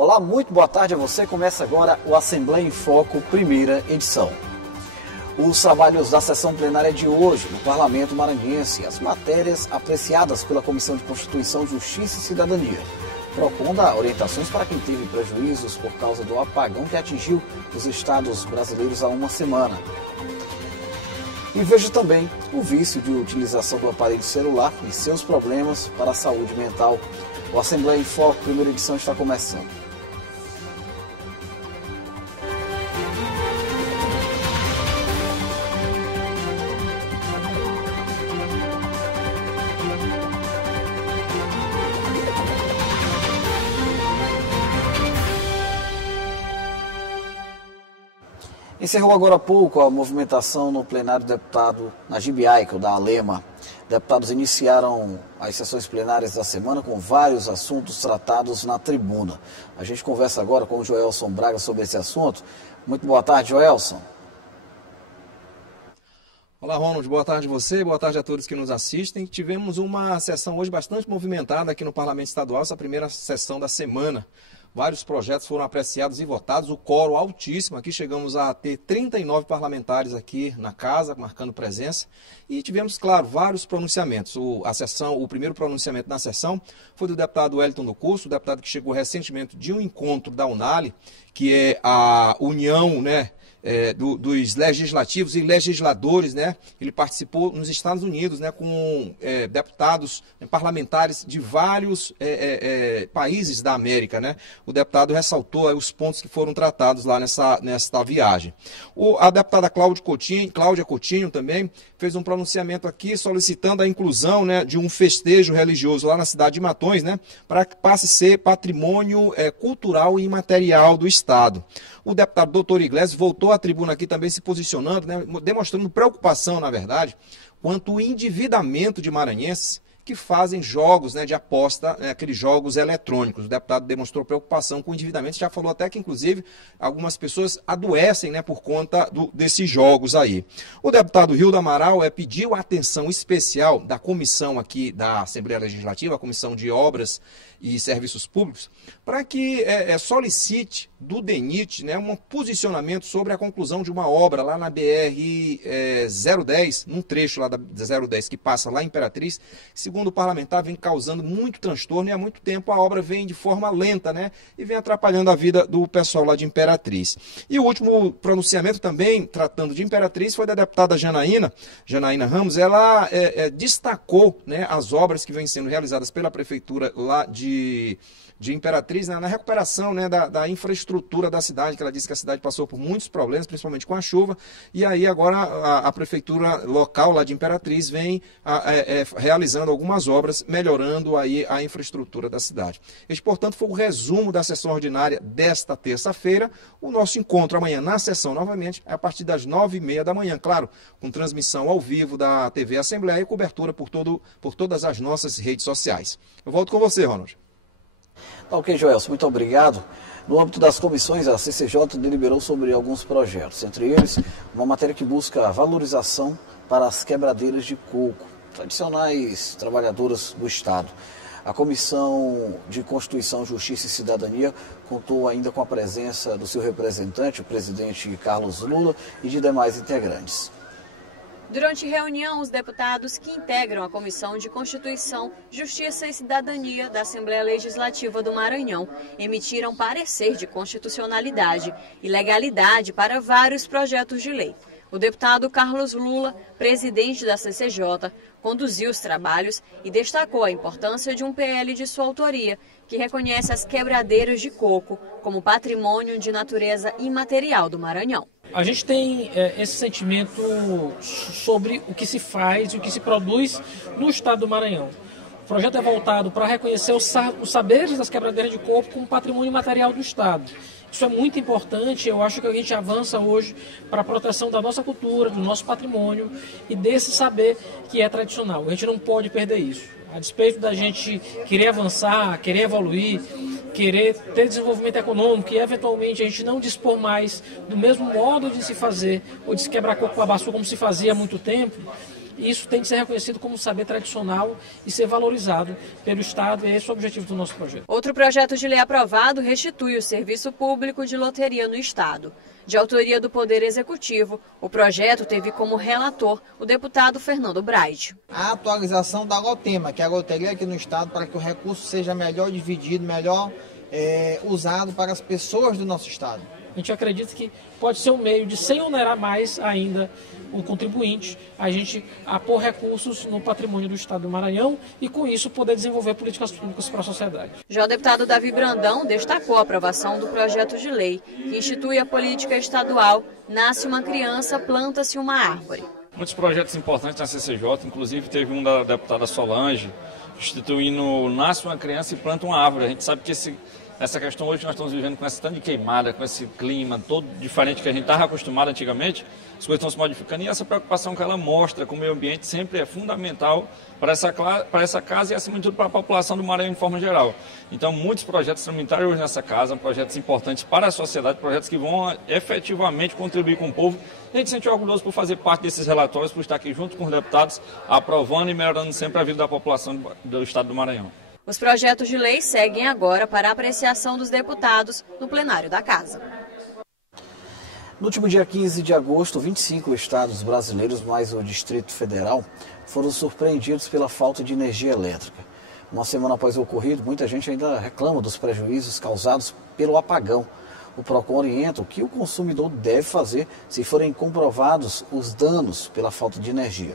Olá, muito boa tarde a você. Começa agora o Assembleia em Foco, primeira edição. Os trabalhos da sessão plenária de hoje no Parlamento Maranhense, as matérias apreciadas pela Comissão de Constituição, Justiça e Cidadania, propondo orientações para quem teve prejuízos por causa do apagão que atingiu os estados brasileiros há uma semana. E veja também o vício de utilização do aparelho celular e seus problemas para a saúde mental. O Assembleia em Foco, primeira edição, está começando. Encerrou agora há pouco a movimentação no plenário do deputado Najib Aikel, da Alema. Deputados iniciaram as sessões plenárias da semana com vários assuntos tratados na tribuna. A gente conversa agora com o Joelson Braga sobre esse assunto. Muito boa tarde, Joelson. Olá, Ronald. Boa tarde a você, boa tarde a todos que nos assistem. Tivemos uma sessão hoje bastante movimentada aqui no Parlamento Estadual, essa primeira sessão da semana. Vários projetos foram apreciados e votados, o quórum altíssimo. Aqui chegamos a ter 39 parlamentares aqui na casa, marcando presença. E tivemos, claro, vários pronunciamentos. O primeiro pronunciamento na sessão foi do deputado Wellington do Curso, o deputado que chegou recentemente de um encontro da UNALI, que é a união, dos legislativos e legisladores, Ele participou nos Estados Unidos, com deputados, parlamentares de vários países da América, O deputado ressaltou os pontos que foram tratados lá nesta viagem. A deputada Cláudia Coutinho também fez um pronunciamento aqui solicitando a inclusão, de um festejo religioso lá na cidade de Matões, para que passe a ser patrimônio cultural e imaterial do Estado. O deputado doutor Iglesias voltou à tribuna aqui também se posicionando, demonstrando preocupação, na verdade, quanto ao endividamento de maranhenses que fazem jogos de aposta, aqueles jogos eletrônicos. O deputado demonstrou preocupação com o endividamento, já falou até que, inclusive, algumas pessoas adoecem por conta desses jogos aí. O deputado Rildo Amaral pediu a atenção especial da comissão aqui da Assembleia Legislativa, a Comissão de Obras e Serviços Públicos, para que solicite do DENIT um posicionamento sobre a conclusão de uma obra lá na BR-010, num trecho lá da 010 que passa lá em Imperatriz. Segundo o parlamentar, vem causando muito transtorno e há muito tempo a obra vem de forma lenta, e vem atrapalhando a vida do pessoal lá de Imperatriz. E o último pronunciamento também, tratando de Imperatriz, foi da deputada Janaína Ramos. Ela destacou as obras que vêm sendo realizadas pela prefeitura lá de Imperatriz, na recuperação da infraestrutura da cidade, que ela disse que a cidade passou por muitos problemas, principalmente com a chuva, e aí agora a prefeitura local lá de Imperatriz vem realizando algumas obras, melhorando aí a infraestrutura da cidade. Este, portanto, foi o resumo da sessão ordinária desta terça-feira. O nosso encontro amanhã na sessão, novamente, é a partir das 9h30 da manhã, claro, com transmissão ao vivo da TV Assembleia e cobertura por todas as nossas redes sociais. Eu volto com você, Ronald. Ok, Joelson, muito obrigado. No âmbito das comissões, a CCJ deliberou sobre alguns projetos, entre eles uma matéria que busca a valorização para as quebradeiras de coco, tradicionais trabalhadoras do Estado. A Comissão de Constituição, Justiça e Cidadania contou ainda com a presença do seu representante, o presidente Carlos Lula, e de demais integrantes. Durante reunião, os deputados que integram a Comissão de Constituição, Justiça e Cidadania da Assembleia Legislativa do Maranhão emitiram parecer de constitucionalidade e legalidade para vários projetos de lei. O deputado Carlos Lula, presidente da CCJ, conduziu os trabalhos e destacou a importância de um PL de sua autoria, que reconhece as quebradeiras de coco como patrimônio de natureza imaterial do Maranhão. A gente tem esse sentimento sobre o que se faz e o que se produz no estado do Maranhão. O projeto é voltado para reconhecer os saberes das quebradeiras de coco como patrimônio material do estado. Isso é muito importante, eu acho que a gente avança hoje para a proteção da nossa cultura, do nosso patrimônio e desse saber que é tradicional. A gente não pode perder isso. A despeito da gente querer avançar, querer evoluir, querer ter desenvolvimento econômico e eventualmente a gente não dispor mais do mesmo modo de se fazer ou de se quebrar coco com a baçu como se fazia há muito tempo, isso tem de ser reconhecido como um saber tradicional e ser valorizado pelo Estado, e esse é o objetivo do nosso projeto. Outro projeto de lei aprovado restitui o serviço público de loteria no Estado. De autoria do Poder Executivo, o projeto teve como relator o deputado Fernando Braide. A atualização da Lotema, que é a loteria aqui no Estado, para que o recurso seja melhor dividido, melhor usado para as pessoas do nosso Estado. A gente acredita que pode ser um meio de, sem onerar mais ainda o contribuinte, a gente apor recursos no patrimônio do Estado do Maranhão e, com isso, poder desenvolver políticas públicas para a sociedade. Já o deputado Davi Brandão destacou a aprovação do projeto de lei que institui a política estadual Nasce uma Criança, Planta-se uma Árvore. Muitos projetos importantes na CCJ, inclusive teve um da deputada Solange, instituindo Nasce uma Criança e Planta uma Árvore. A gente sabe que essa questão hoje nós estamos vivendo com essa tanto de queimada, com esse clima todo diferente que a gente estava acostumado antigamente, as coisas estão se modificando e essa preocupação que ela mostra com o meio ambiente sempre é fundamental para essa casa e, acima de tudo, para a população do Maranhão de forma geral. Então, muitos projetos tramitaram hoje nessa casa, projetos importantes para a sociedade, projetos que vão efetivamente contribuir com o povo. A gente se sente orgulhoso por fazer parte desses relatórios, por estar aqui junto com os deputados, aprovando e melhorando sempre a vida da população do Estado do Maranhão. Os projetos de lei seguem agora para a apreciação dos deputados no plenário da Casa. No último dia 15 de agosto, 25 estados brasileiros, mais o Distrito Federal, foram surpreendidos pela falta de energia elétrica. Uma semana após o ocorrido, muita gente ainda reclama dos prejuízos causados pelo apagão. O PROCON orienta o que o consumidor deve fazer se forem comprovados os danos pela falta de energia.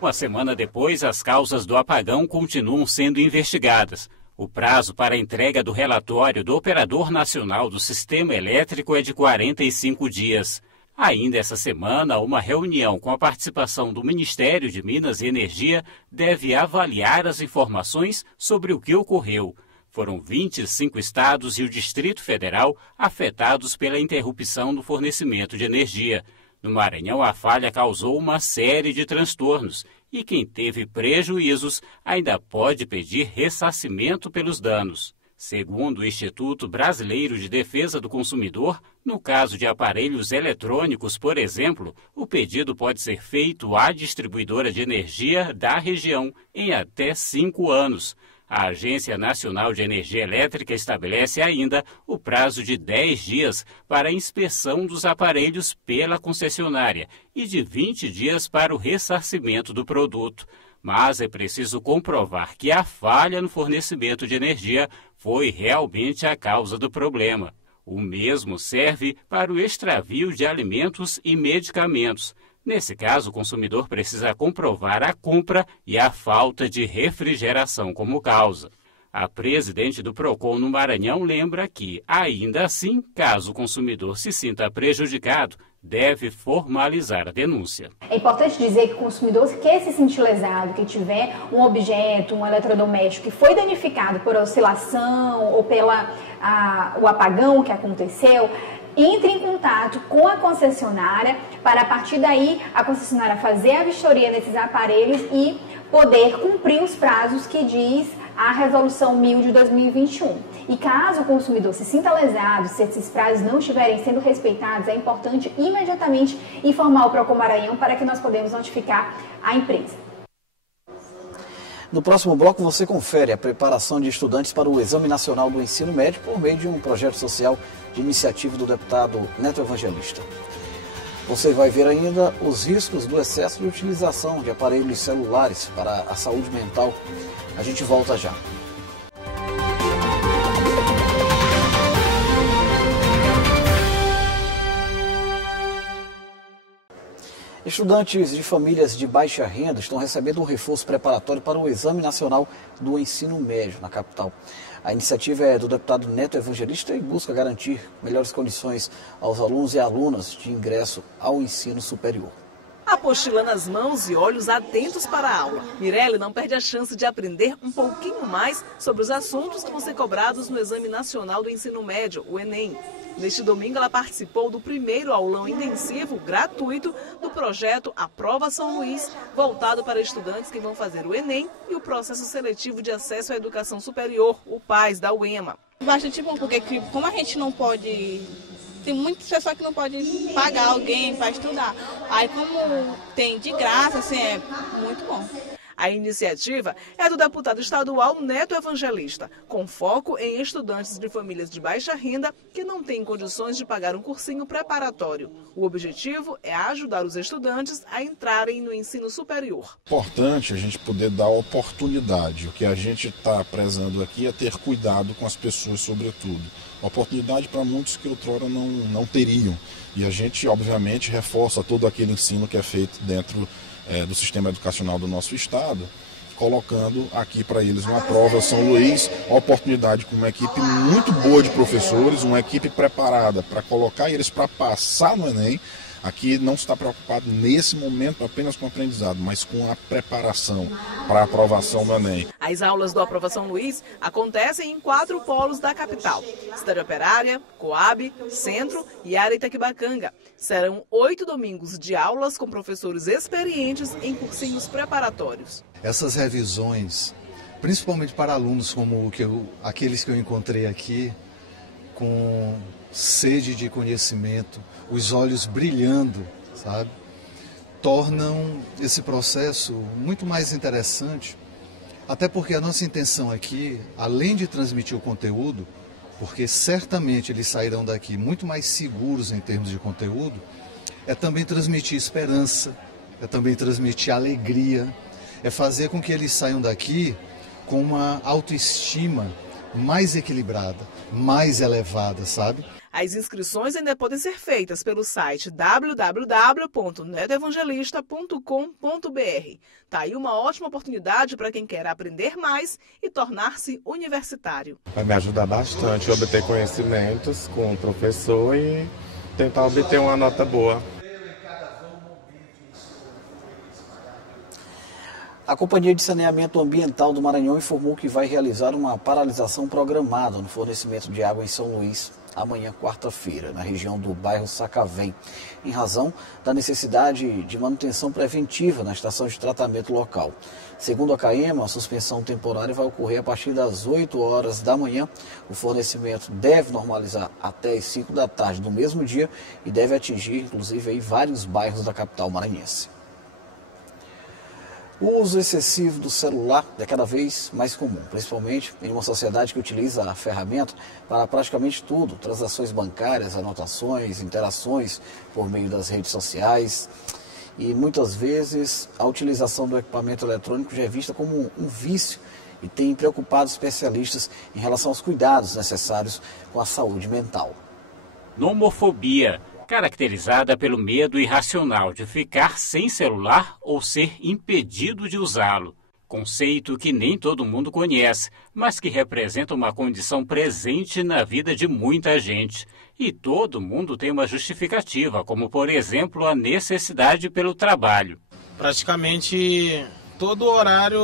Uma semana depois, as causas do apagão continuam sendo investigadas. O prazo para a entrega do relatório do Operador Nacional do Sistema Elétrico é de 45 dias. Ainda essa semana, uma reunião com a participação do Ministério de Minas e Energia deve avaliar as informações sobre o que ocorreu. Foram 25 estados e o Distrito Federal afetados pela interrupção do fornecimento de energia. No Maranhão, a falha causou uma série de transtornos e quem teve prejuízos ainda pode pedir ressarcimento pelos danos. Segundo o Instituto Brasileiro de Defesa do Consumidor, no caso de aparelhos eletrônicos, por exemplo, o pedido pode ser feito à distribuidora de energia da região em até 5 anos. A Agência Nacional de Energia Elétrica estabelece ainda o prazo de 10 dias para a inspeção dos aparelhos pela concessionária e de 20 dias para o ressarcimento do produto. Mas é preciso comprovar que a falha no fornecimento de energia foi realmente a causa do problema. O mesmo serve para o extravio de alimentos e medicamentos. Nesse caso, o consumidor precisa comprovar a compra e a falta de refrigeração como causa. A presidente do PROCON no Maranhão lembra que, ainda assim, caso o consumidor se sinta prejudicado, deve formalizar a denúncia. É importante dizer que o consumidor que se sentir lesado, que tiver um objeto, um eletrodoméstico que foi danificado por oscilação ou o apagão que aconteceu, entre em contato com a concessionária para, a partir daí, a concessionária fazer a vistoria desses aparelhos e poder cumprir os prazos que diz a Resolução 1000 de 2021. E caso o consumidor se sinta lesado, se esses prazos não estiverem sendo respeitados, é importante imediatamente informar o PROCON Maranhão para que nós podemos notificar a empresa. No próximo bloco você confere a preparação de estudantes para o Exame Nacional do Ensino Médio por meio de um projeto social de iniciativa do deputado Neto Evangelista. Você vai ver ainda os riscos do excesso de utilização de aparelhos celulares para a saúde mental. A gente volta já. Estudantes de famílias de baixa renda estão recebendo um reforço preparatório para o Exame Nacional do Ensino Médio na capital. A iniciativa é do deputado Neto Evangelista e busca garantir melhores condições aos alunos e alunas de ingresso ao ensino superior. Apostila nas mãos e olhos atentos para a aula. Mirelle não perde a chance de aprender um pouquinho mais sobre os assuntos que vão ser cobrados no Exame Nacional do Ensino Médio, o Enem. Neste domingo, ela participou do primeiro aulão intensivo gratuito do projeto Aprova São Luís, voltado para estudantes que vão fazer o Enem e o processo seletivo de acesso à educação superior, o PAS, da UEMA. Bastante bom, porque como a gente não pode tem muitas pessoas que não podem pagar alguém para estudar. Aí como tem de graça, assim, é muito bom. A iniciativa é do deputado estadual Neto Evangelista, com foco em estudantes de famílias de baixa renda que não têm condições de pagar um cursinho preparatório. O objetivo é ajudar os estudantes a entrarem no ensino superior. É importante a gente poder dar oportunidade. O que a gente está prezando aqui é ter cuidado com as pessoas, sobretudo. Oportunidade para muitos que outrora não teriam. E a gente, obviamente, reforça todo aquele ensino que é feito dentro do sistema educacional do nosso estado, colocando aqui para eles uma prova São Luís, uma oportunidade com uma equipe muito boa de professores, uma equipe preparada para colocar eles para passar no Enem. Aqui não está preocupado nesse momento apenas com o aprendizado, mas com a preparação para a aprovação do Enem. As aulas do Aprovação Luís acontecem em 4 polos da capital: Cidade Operária, Coab, Centro e área Itaquibacanga. Serão 8 domingos de aulas com professores experientes em cursinhos preparatórios. Essas revisões, principalmente para alunos como aqueles que eu encontrei aqui, com sede de conhecimento, os olhos brilhando, sabe? Tornam esse processo muito mais interessante, até porque a nossa intenção aqui, além de transmitir o conteúdo, porque certamente eles sairão daqui muito mais seguros em termos de conteúdo, é também transmitir esperança, é também transmitir alegria, é fazer com que eles saiam daqui com uma autoestima mais equilibrada, mais elevada, sabe? As inscrições ainda podem ser feitas pelo site www.netoevangelista.com.br. Tá aí uma ótima oportunidade para quem quer aprender mais e tornar-se universitário. Vai me ajudar bastante a obter conhecimentos com o professor e tentar obter uma nota boa. A Companhia de Saneamento Ambiental do Maranhão informou que vai realizar uma paralisação programada no fornecimento de água em São Luís amanhã, quarta-feira, na região do bairro Sacavém, em razão da necessidade de manutenção preventiva na estação de tratamento local. Segundo a CAEMA, a suspensão temporária vai ocorrer a partir das 8 horas da manhã. O fornecimento deve normalizar até as 5 da tarde do mesmo dia e deve atingir, inclusive, aí, vários bairros da capital maranhense. O uso excessivo do celular é cada vez mais comum, principalmente em uma sociedade que utiliza a ferramenta para praticamente tudo: transações bancárias, anotações, interações por meio das redes sociais. E muitas vezes a utilização do equipamento eletrônico já é vista como um vício e tem preocupado especialistas em relação aos cuidados necessários com a saúde mental. Nomofobia, caracterizada pelo medo irracional de ficar sem celular ou ser impedido de usá-lo. Conceito que nem todo mundo conhece, mas que representa uma condição presente na vida de muita gente. E todo mundo tem uma justificativa, como, por exemplo, a necessidade pelo trabalho. Praticamente todo o horário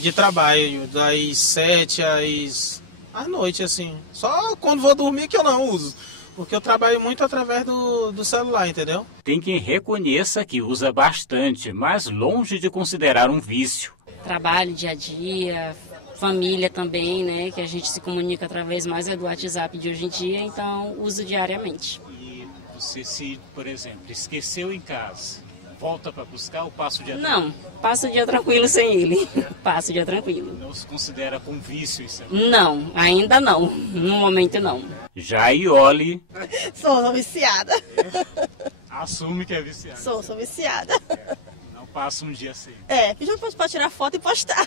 de trabalho, das 7 às noite, assim. Só quando vou dormir que eu não uso. Porque eu trabalho muito através do celular, entendeu? Tem quem reconheça que usa bastante, mas longe de considerar um vício. Trabalho, dia a dia, família também, né? Que a gente se comunica através mais do WhatsApp de hoje em dia, então uso diariamente. E você, se, por exemplo, esqueceu em casa, volta para buscar ou passa o dia Não, passo o dia tranquilo sem ele. Passo o dia tranquilo. Não se considera com vício isso? Não, ainda não. No momento não. Já a Iole... Sou viciada. Assume que é viciada. Sou viciada. Não passa um dia sem. Já pode tirar foto e postar.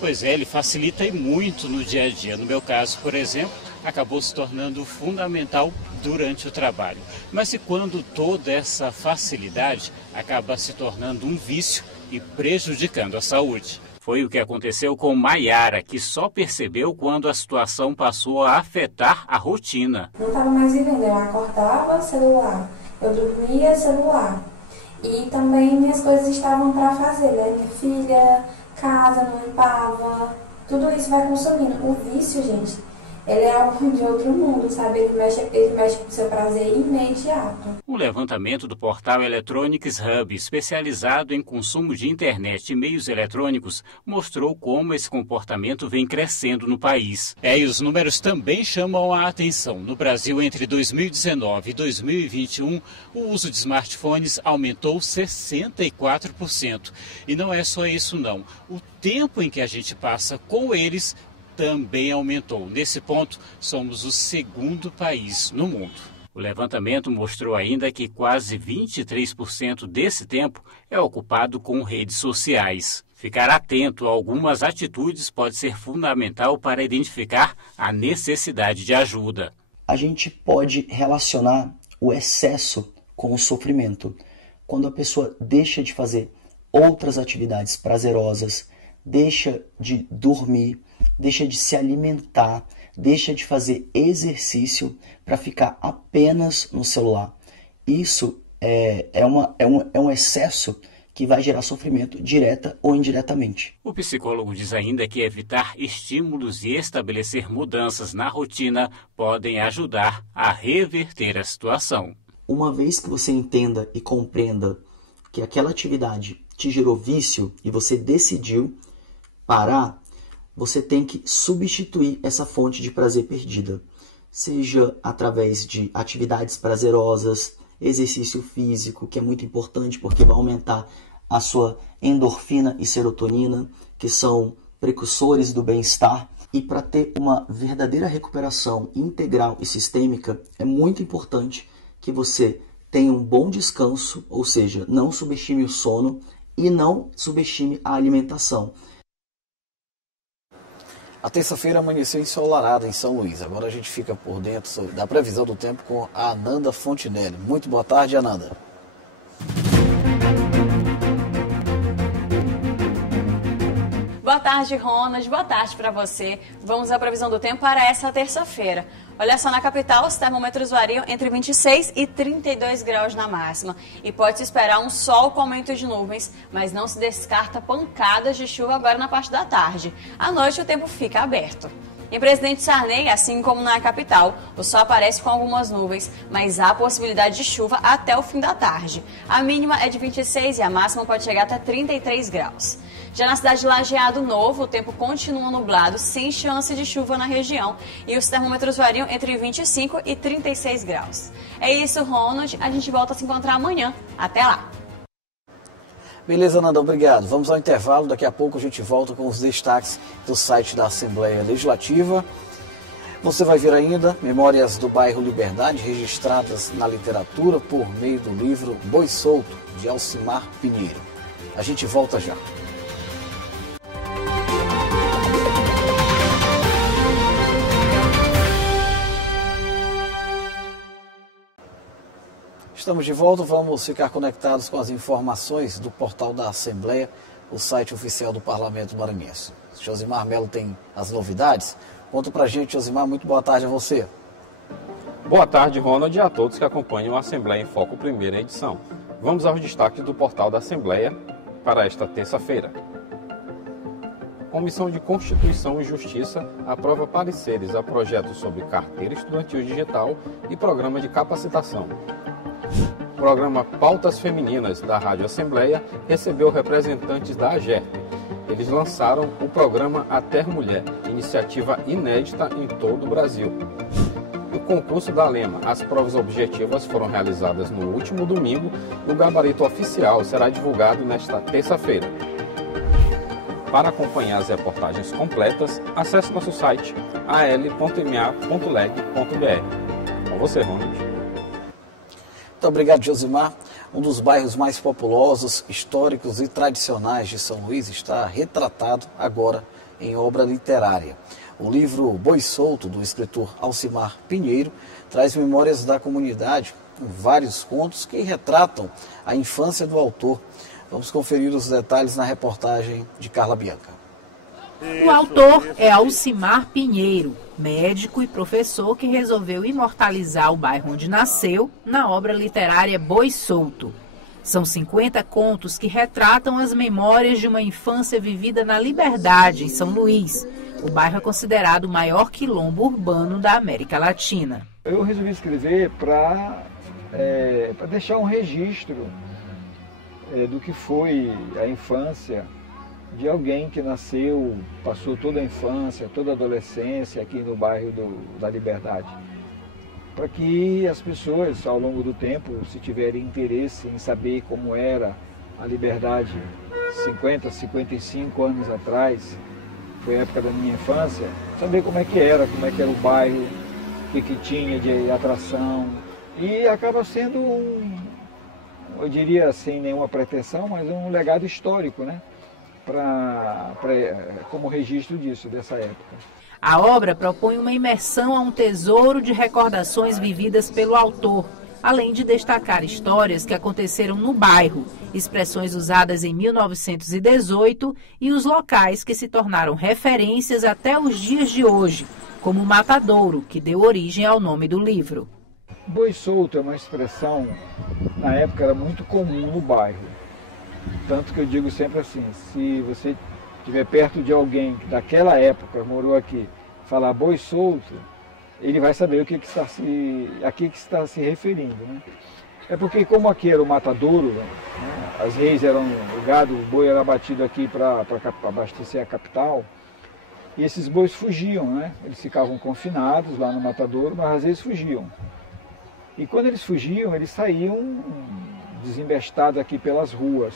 Pois é, ele facilita muito no dia a dia. No meu caso, por exemplo, acabou se tornando fundamental durante o trabalho. Mas e quando toda essa facilidade acaba se tornando um vício e prejudicando a saúde? Foi o que aconteceu com Maiara, que só percebeu quando a situação passou a afetar a rotina. Não estava mais vivendo, eu acordava, celular, eu dormia, celular. E também minhas coisas estavam para fazer, né? Minha filha, casa, não limpava, tudo isso vai consumindo. O vício, gente, ele é algo de outro mundo, sabe? Ele mexe com o seu prazer imediato. O levantamento do portal Electronics Hub, especializado em consumo de internet e meios eletrônicos, mostrou como esse comportamento vem crescendo no país. E os números também chamam a atenção. No Brasil, entre 2019 e 2021, o uso de smartphones aumentou 64%. E não é só isso não. O tempo em que a gente passa com eles também aumentou. Nesse ponto, somos o segundo país no mundo. O levantamento mostrou ainda que quase 23% desse tempo é ocupado com redes sociais. Ficar atento a algumas atitudes pode ser fundamental para identificar a necessidade de ajuda. A gente pode relacionar o excesso com o sofrimento. Quando a pessoa deixa de fazer outras atividades prazerosas, deixa de dormir, deixa de se alimentar, deixa de fazer exercício para ficar apenas no celular. Isso é um excesso que vai gerar sofrimento direta ou indiretamente. O psicólogo diz ainda que evitar estímulos e estabelecer mudanças na rotina podem ajudar a reverter a situação. Uma vez que você entenda e compreenda que aquela atividade te gerou vício e você decidiu parar, você tem que substituir essa fonte de prazer perdida, seja através de atividades prazerosas, exercício físico, que é muito importante porque vai aumentar a sua endorfina e serotonina, que são precursores do bem-estar. E para ter uma verdadeira recuperação integral e sistêmica, é muito importante que você tenha um bom descanso, ou seja, não subestime o sono e não subestime a alimentação. A terça-feira amanheceu ensolarada em São Luís. Agora a gente fica por dentro da previsão do tempo com a Ananda Fontinelli. Muito boa tarde, Ananda. Boa tarde, Ronald. Boa tarde para você. Vamos à previsão do tempo para essa terça-feira. Olha só, na capital, os termômetros variam entre 26 e 32 graus na máxima. E pode-se esperar um sol com aumento de nuvens, mas não se descarta pancadas de chuva agora na parte da tarde. À noite, o tempo fica aberto. Em Presidente Sarney, assim como na capital, o sol aparece com algumas nuvens, mas há possibilidade de chuva até o fim da tarde. A mínima é de 26 e a máxima pode chegar até 33 graus. Já na cidade de Lajeado Novo, o tempo continua nublado, sem chance de chuva na região, e os termômetros variam entre 25 e 36 graus. É isso, Ronald. A gente volta a se encontrar amanhã. Até lá! Beleza, Nanda, obrigado. Vamos ao intervalo. Daqui a pouco a gente volta com os destaques do site da Assembleia Legislativa. Você vai ver ainda memórias do bairro Liberdade registradas na literatura por meio do livro Boi Solto, de Alcimar Pinheiro. A gente volta já. Estamos de volta, vamos ficar conectados com as informações do portal da Assembleia, o site oficial do Parlamento Maranhense. Josimar Melo tem as novidades. Conta pra gente, Josimar, muito boa tarde a você. Boa tarde, Ronald, e a todos que acompanham a Assembleia em Foco, primeira edição. Vamos aos destaques do portal da Assembleia para esta terça-feira. Comissão de Constituição e Justiça aprova pareceres a projetos sobre carteira estudantil digital e programa de capacitação. O programa Pautas Femininas da Rádio Assembleia recebeu representantes da AGERP. Eles lançaram o programa A Ter Mulher, iniciativa inédita em todo o Brasil. O concurso da Lema, as provas objetivas foram realizadas no último domingo e o gabarito oficial será divulgado nesta terça-feira. Para acompanhar as reportagens completas, acesse nosso site al.ma.leg.br. Com você, Ronald. Muito obrigado, Josimar. Um dos bairros mais populosos, históricos e tradicionais de São Luís está retratado agora em obra literária. O livro Boi Solto, do escritor Alcimar Pinheiro, traz memórias da comunidade, com vários contos que retratam a infância do autor. Vamos conferir os detalhes na reportagem de Carla Bianca. O autor é Alcimar Pinheiro, médico e professor que resolveu imortalizar o bairro onde nasceu na obra literária Boi Solto. São 50 contos que retratam as memórias de uma infância vivida na Liberdade, em São Luís, O bairro é considerado o maior quilombo urbano da América Latina. Eu resolvi escrever para deixar um registro do que foi a infância de alguém que nasceu, passou toda a infância, toda a adolescência aqui no bairro da Liberdade. Para que as pessoas, ao longo do tempo, se tiverem interesse em saber como era a Liberdade 50, 55 anos atrás, foi a época da minha infância, saber como é que era o bairro, o que tinha de atração. E acaba sendo eu diria sem nenhuma pretensão, mas um legado histórico, né? Como registro dessa época. A obra propõe uma imersão a um tesouro de recordações vividas pelo autor, além de destacar histórias que aconteceram no bairro, expressões usadas em 1918 e os locais que se tornaram referências até os dias de hoje, como o Matadouro, que deu origem ao nome do livro. Boi solto é uma expressão, na época era muito comum no bairro. Tanto que eu digo sempre assim, se você estiver perto de alguém que daquela época morou aqui, falar boi solto, ele vai saber a que está se referindo. Né? É porque como aqui era o matadouro, né? As reis eram, o gado, o boi era abatido aqui para abastecer a capital, e esses bois fugiam, né? Eles ficavam confinados lá no matadouro, mas às vezes fugiam. E quando eles fugiam, eles saíam desembestados aqui pelas ruas.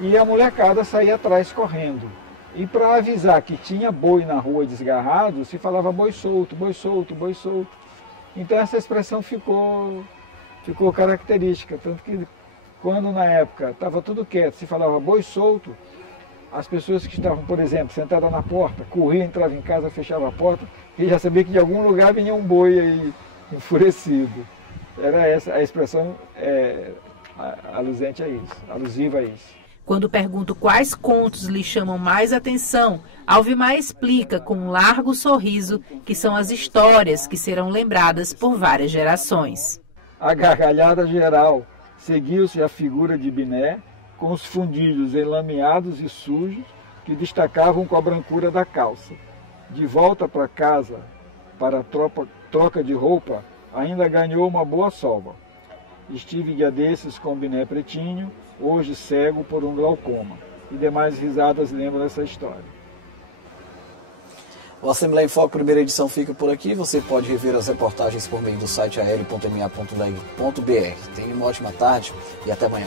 E a molecada saía atrás correndo. E para avisar que tinha boi na rua desgarrado, se falava boi solto, boi solto, boi solto. Então essa expressão ficou característica. Tanto que quando na época estava tudo quieto, se falava boi solto, as pessoas que estavam, por exemplo, sentadas na porta, corriam, entravam em casa, fechavam a porta, e já sabia que de algum lugar vinha um boi aí enfurecido. Era essa a expressão alusiva a isso. Quando pergunto quais contos lhe chamam mais atenção, Alvimar explica com um largo sorriso que são as histórias que serão lembradas por várias gerações. A gargalhada geral seguiu-se a figura de Biné, com os fundilhos enlameados e sujos que destacavam com a brancura da calça. De volta para casa, para a troca de roupa, ainda ganhou uma boa sova. Estive dia desses com Biné pretinho, hoje cego por um glaucoma. E demais risadas lembram essa história. O Assembleia em Foco, primeira edição, fica por aqui. Você pode rever as reportagens por meio do site aéreo.ma.leg.br. Tenha uma ótima tarde e até amanhã.